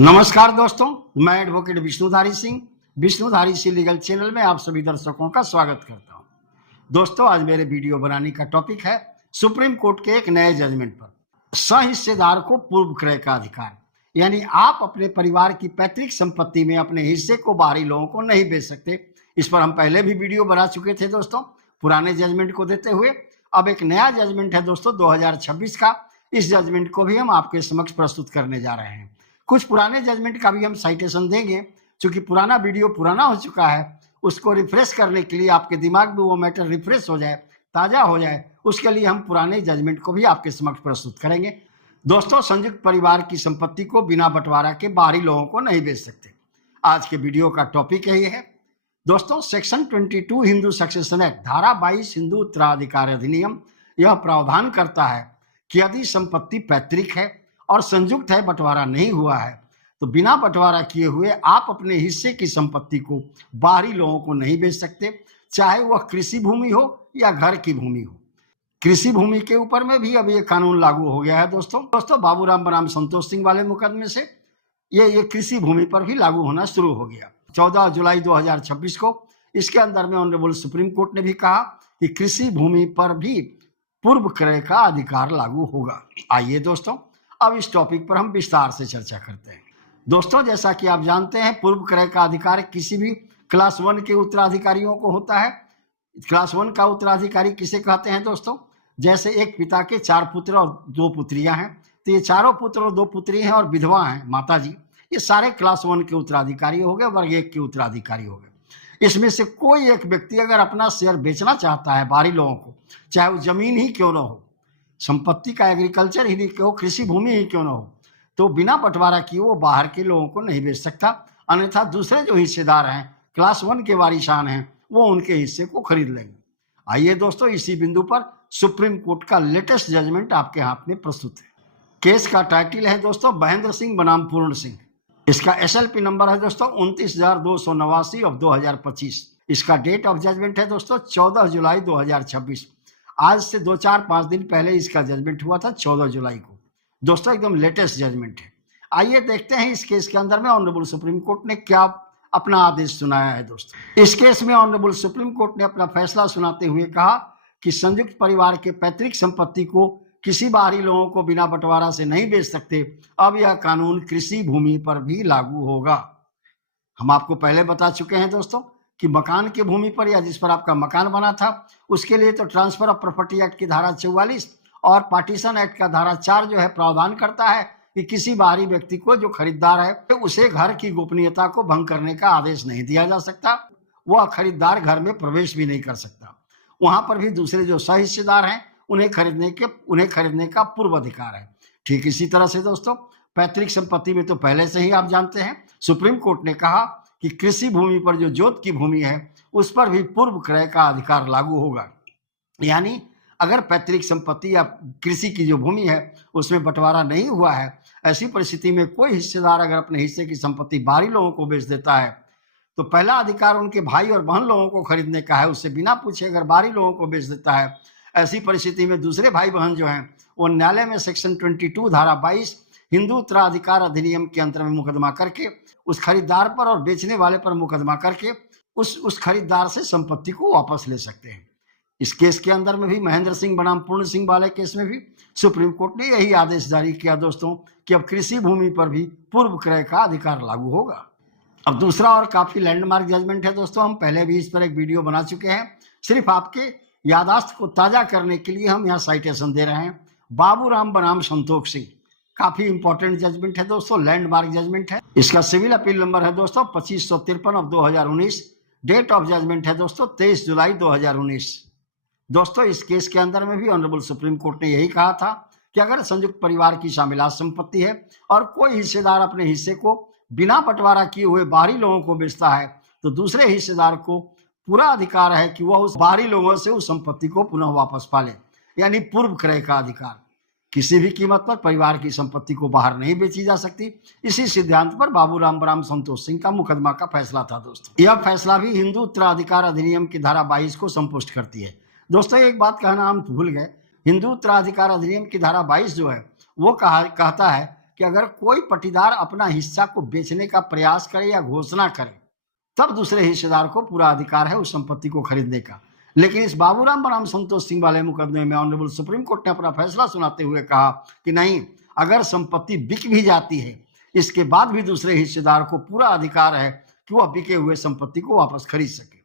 नमस्कार दोस्तों, मैं advocate Vishnudhari Singh legal channel में आप सभी दर्शकों का स्वागत करता हूं। दोस्तों, आज मेरे वीडियो बनाने का टॉपिक है सुप्रीम कोर्ट के एक नए जजमेंट पर सहिस्सेदार को पूर्व क्रय का अधिकार। यानी आप अपने परिवार की पैतृक संपत्ति में अपने हिस्से को बाहरी लोगों को नहीं बेच सकते। इस पर हम पहले भी वीडियो बना चुके थे दोस्तों, पुराने जजमेंट को देते हुए। अब एक नया जजमेंट है दोस्तों 2026 का। इस जजमेंट को भी हम आपके समक्ष प्रस्तुत करने जा रहे हैं। कुछ पुराने जजमेंट का भी हम साइटेशन देंगे, क्योंकि पुराना वीडियो पुराना हो चुका है। उसको रिफ्रेश करने के लिए, आपके दिमाग में वो मैटर रिफ्रेश हो जाए, ताजा हो जाए, उसके लिए हम पुराने जजमेंट को भी आपके समक्ष प्रस्तुत करेंगे। दोस्तों, संयुक्त परिवार की संपत्ति को बिना बंटवारा के बाहरी लोगों को नहीं बेच सकते। आज के वीडियो का टॉपिक यही है दोस्तों। सेक्शन 22 हिंदू सक्सेशन एक्ट धारा 22 हिंदू उत्तराधिकार अधिनियम यह प्रावधान करता है कि यदि संपत्ति पैतृक है और संयुक्त है, बंटवारा नहीं हुआ है, तो बिना बंटवारा किए हुए आप अपने हिस्से की संपत्ति को बाहरी लोगों को नहीं बेच सकते, चाहे वह कृषि भूमि हो या घर की भूमि हो। कृषि भूमि के ऊपर में भी अब ये कानून लागू हो गया है दोस्तों बाबूराम बनाम संतोष सिंह वाले मुकदमे से ये कृषि भूमि पर भी लागू होना शुरू हो गया 14 जुलाई 2026 को। इसके अंदर में ऑनरेबल सुप्रीम कोर्ट ने भी कहा कि कृषि भूमि पर भी पूर्व क्रय का अधिकार लागू होगा। आइए दोस्तों, अब इस टॉपिक पर हम विस्तार से चर्चा करते हैं। दोस्तों, जैसा कि आप जानते हैं, पूर्व क्रय का अधिकार किसी भी क्लास 1 के उत्तराधिकारियों को होता है। क्लास 1 का उत्तराधिकारी किसे कहते हैं दोस्तों? जैसे एक पिता के 4 पुत्र और 2 पुत्रियां हैं, तो ये चारों पुत्र और 2 पुत्री हैं और विधवा हैं माता जी, ये सारे क्लास 1 के उत्तराधिकारी हो गए, वर्ग 1 के उत्तराधिकारी हो गए। इसमें से कोई एक व्यक्ति अगर अपना शेयर बेचना चाहता है बाहरी लोगों को, चाहे वो जमीन ही क्यों ना हो, संपत्ति का एग्रीकल्चर ही नहीं क्यों, कृषि भूमि ही क्यों ना हो, तो बिना बंटवारा किए वो बाहर के लोगों को नहीं बेच सकता। अन्यथा दूसरे जो हिस्सेदार हैं, क्लास 1 के वारिशान हैं, वो उनके हिस्से को खरीद लेंगे। आइए दोस्तों, इसी बिंदु पर सुप्रीम कोर्ट का लेटेस्ट जजमेंट आपके हाथ में प्रस्तुत है। केस का टाइटल है दोस्तों महेंद्र सिंह बनाम पूर्ण सिंह। इसका SLP नंबर है दोस्तों 29,289 ऑफ 2025। इसका डेट ऑफ जजमेंट है दोस्तों 14 जुलाई 2026। आज से 2-4-5 दिन पहले इसका जजमेंट हुआ था 14 जुलाई को। दोस्तों, एकदम लेटेस्ट जजमेंट है। आइए देखते हैं इस केस के अंदर में ऑनरेबल सुप्रीम कोर्ट ने क्या अपना आदेश सुनाया है दोस्तों। इस केस में ऑनरेबल सुप्रीम कोर्ट ने अपना फैसला सुनाते हुए कहा कि संयुक्त परिवार के पैतृक संपत्ति को किसी बाहरी लोगों को बिना बंटवारा से नहीं बेच सकते। अब यह कानून कृषि भूमि पर भी लागू होगा। हम आपको पहले बता चुके हैं दोस्तों कि मकान की भूमि पर या जिस पर आपका मकान बना था, उसके लिए तो ट्रांसफर ऑफ प्रॉपर्टी एक्ट की धारा 44 और पार्टीशन एक्ट का धारा 4 जो है प्रावधान करता है कि किसी बाहरी व्यक्ति को जो खरीदार है, तो उसे घर की गोपनीयता को भंग करने का आदेश नहीं दिया जा सकता। वह खरीदार घर में प्रवेश भी नहीं कर सकता। वहां पर भी दूसरे जो सहिस्सेदार हैं, उन्हें खरीदने का पूर्व अधिकार है। ठीक इसी तरह से दोस्तों, पैतृक संपत्ति में तो पहले से ही आप जानते हैं, सुप्रीम कोर्ट ने कहा कि कृषि भूमि पर जो जोत की भूमि है, उस पर भी पूर्व क्रय का अधिकार लागू होगा। यानी अगर पैतृक संपत्ति या कृषि की जो भूमि है उसमें बंटवारा नहीं हुआ है, ऐसी परिस्थिति में कोई हिस्सेदार अगर अपने हिस्से की संपत्ति बाहरी लोगों को बेच देता है, तो पहला अधिकार उनके भाई और बहन लोगों को खरीदने का है। उससे बिना पूछे अगर बाहरी लोगों को बेच देता है, ऐसी परिस्थिति में दूसरे भाई बहन जो हैं, वो न्यायालय में सेक्शन 22 धारा 22 हिंदू उत्तराधिकार अधिनियम के अंतर्गत में मुकदमा करके उस खरीदार पर और बेचने वाले पर मुकदमा करके उस खरीदार से संपत्ति को वापस ले सकते हैं। इस केस के अंदर में भी महेंद्र सिंह बनाम पूर्ण सिंह वाले केस में भी सुप्रीम कोर्ट ने यही आदेश जारी किया दोस्तों कि अब कृषि भूमि पर भी पूर्व क्रय का अधिकार लागू होगा। अब दूसरा और काफी लैंडमार्क जजमेंट है दोस्तों, हम पहले भी इस पर एक वीडियो बना चुके हैं। सिर्फ आपके यादाश्त को ताजा करने के लिए हम यहाँ साइटेशन दे रहे हैं। बाबूराम बनाम संतोष सिंह, काफी इंपॉर्टेंट जजमेंट है दोस्तों, लैंडमार्क जजमेंट है। इसका सिविल अपील नंबर है दोस्तों 2553 ऑफ 2019। डेट ऑफ जजमेंट है दोस्तों 23 जुलाई 2019। दोस्तों, इस केस के अंदर में भी ऑनरेबल सुप्रीम कोर्ट ने यही कहा था कि अगर संयुक्त परिवार की शामिलात संपत्ति है और कोई हिस्सेदार अपने हिस्से को बिना बंटवारा किए हुए बाहरी लोगों को बेचता है, तो दूसरे हिस्सेदार को पूरा अधिकार है कि वह उस बाहरी लोगों से उस संपत्ति को पुनः वापस पाले। यानी पूर्व क्रय का अधिकार। किसी भी कीमत पर परिवार की संपत्ति को बाहर नहीं बेची जा सकती। इसी सिद्धांत पर बाबूराम बनाम संतोष सिंह का मुकदमा का फैसला था दोस्तों। यह फैसला भी हिंदू उत्तराधिकार अधिनियम की धारा 22 को संपुष्ट करती है। दोस्तों, एक बात कहना हम भूल गए, हिंदू उत्तराधिकार अधिनियम की धारा 22 जो है वो कहता है कि अगर कोई पट्टीदार अपना हिस्सा को बेचने का प्रयास करे या घोषणा करे, तब दूसरे हिस्सेदार को पूरा अधिकार है उस संपत्ति को खरीदने का। लेकिन इस बाबूराम बनाम संतोष सिंह वाले मुकदमे में ऑनरेबल सुप्रीम कोर्ट ने अपना फैसला सुनाते हुए कहा कि नहीं, अगर संपत्ति बिक भी जाती है, इसके बाद भी दूसरे हिस्सेदार को पूरा अधिकार है कि वह बिके हुए संपत्ति को वापस खरीद सके।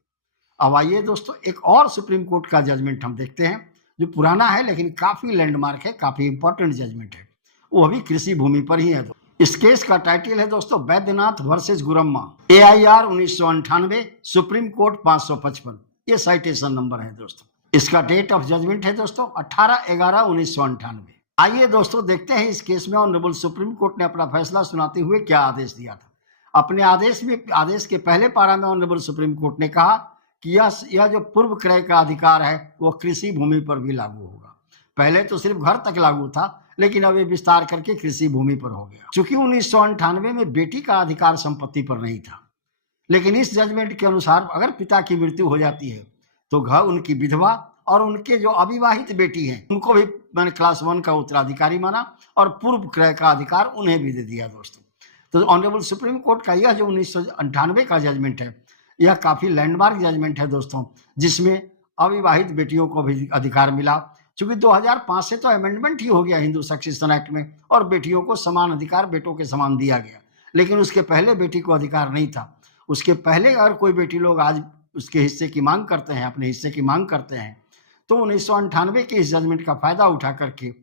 अब आइए दोस्तों, एक और सुप्रीम कोर्ट का जजमेंट हम देखते हैं जो पुराना है लेकिन काफी लैंडमार्क है, काफी इंपॉर्टेंट जजमेंट है। वो भी कृषि भूमि पर ही है। इस केस का टाइटल है दोस्तों Baidyanath versus Guramma, AIR 1998, supreme court 555। ये साइटेशन नंबर है दोस्तों। इसका डेट ऑफ जजमेंट है दोस्तों 18/11/1998। आइए दोस्तों देखते हैं इस केस में ऑनरेबल सुप्रीम कोर्ट ने अपना फैसला सुनाते हुए क्या आदेश दिया था। अपने आदेश के पहले पारा में ऑनरेबल सुप्रीम कोर्ट ने कहा कि यह जो पूर्व क्रय का अधिकार है वो कृषि भूमि पर भी लागू होगा। पहले तो सिर्फ घर तक लागू था, लेकिन अब ये विस्तार करके कृषि भूमि पर हो गया। चूंकि 1998 में बेटी का अधिकार संपत्ति पर नहीं था, लेकिन इस जजमेंट के अनुसार अगर पिता की मृत्यु हो जाती है तो घर उनकी विधवा और उनके जो अविवाहित बेटी हैं उनको भी मैंने क्लास 1 का उत्तराधिकारी माना और पूर्व क्रय का अधिकार उन्हें भी दे दिया दोस्तों। तो ऑनरेबल सुप्रीम कोर्ट का यह जो 1998 का जजमेंट है, यह काफी लैंडमार्क जजमेंट है दोस्तों, जिसमें अविवाहित बेटियों को भी अधिकार मिला। चूंकि 2005 से तो अमेंडमेंट ही हो गया हिंदू सक्सेशन एक्ट में, और बेटियों को समान अधिकार बेटों के समान दिया गया, लेकिन उसके पहले बेटी को अधिकार नहीं था। उसके पहले अगर कोई बेटी लोग आज उसके हिस्से की मांग करते हैं, अपने हिस्से की मांग करते हैं, तो 1998 के इस जजमेंट का फायदा उठा करके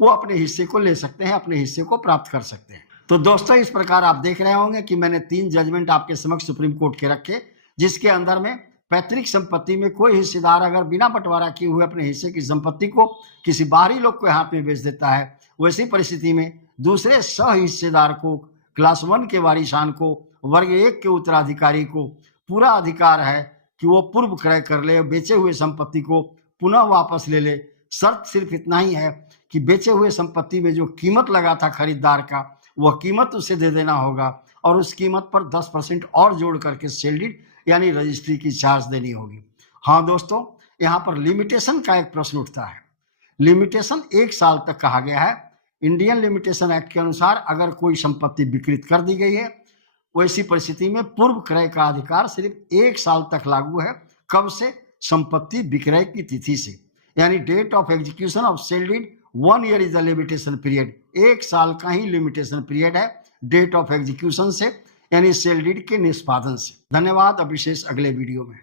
वो अपने हिस्से को ले सकते हैं, अपने हिस्से को प्राप्त कर सकते हैं। तो दोस्तों इस प्रकार आप देख रहे होंगे कि मैंने 3 जजमेंट आपके समक्ष सुप्रीम कोर्ट के रखे, जिसके अंदर में पैतृक संपत्ति में कोई हिस्सेदार अगर बिना बंटवारा किए हुए अपने हिस्से की संपत्ति को किसी बाहरी लोग के हाथ में बेच देता है, वैसी परिस्थिति में दूसरे सह हिस्सेदार को, क्लास 1 के वारिसान को, वर्ग 1 के उत्तराधिकारी को पूरा अधिकार है कि वो पूर्व क्रय कर ले, बेचे हुए संपत्ति को पुनः वापस ले ले। शर्त सिर्फ इतना ही है कि बेचे हुए संपत्ति में जो कीमत लगा था खरीदार का, वह कीमत उसे दे देना होगा और उस कीमत पर 10% और जोड़ करके सेल डीड यानी रजिस्ट्री की चार्ज देनी होगी। हाँ दोस्तों, यहाँ पर लिमिटेशन का एक प्रश्न उठता है। लिमिटेशन 1 साल तक कहा गया है। इंडियन लिमिटेशन एक्ट के अनुसार अगर कोई संपत्ति विकृत कर दी गई है, वैसी परिस्थिति में पूर्व क्रय का अधिकार सिर्फ 1 साल तक लागू है। कब से? संपत्ति विक्रय की तिथि से, यानी date of execution of sale deed. 1 year is the limitation period. 1 साल का ही लिमिटेशन पीरियड है डेट ऑफ एग्जीक्यूशन से, यानी सेल डीड के निष्पादन से। धन्यवाद। अब विशेष अगले वीडियो में।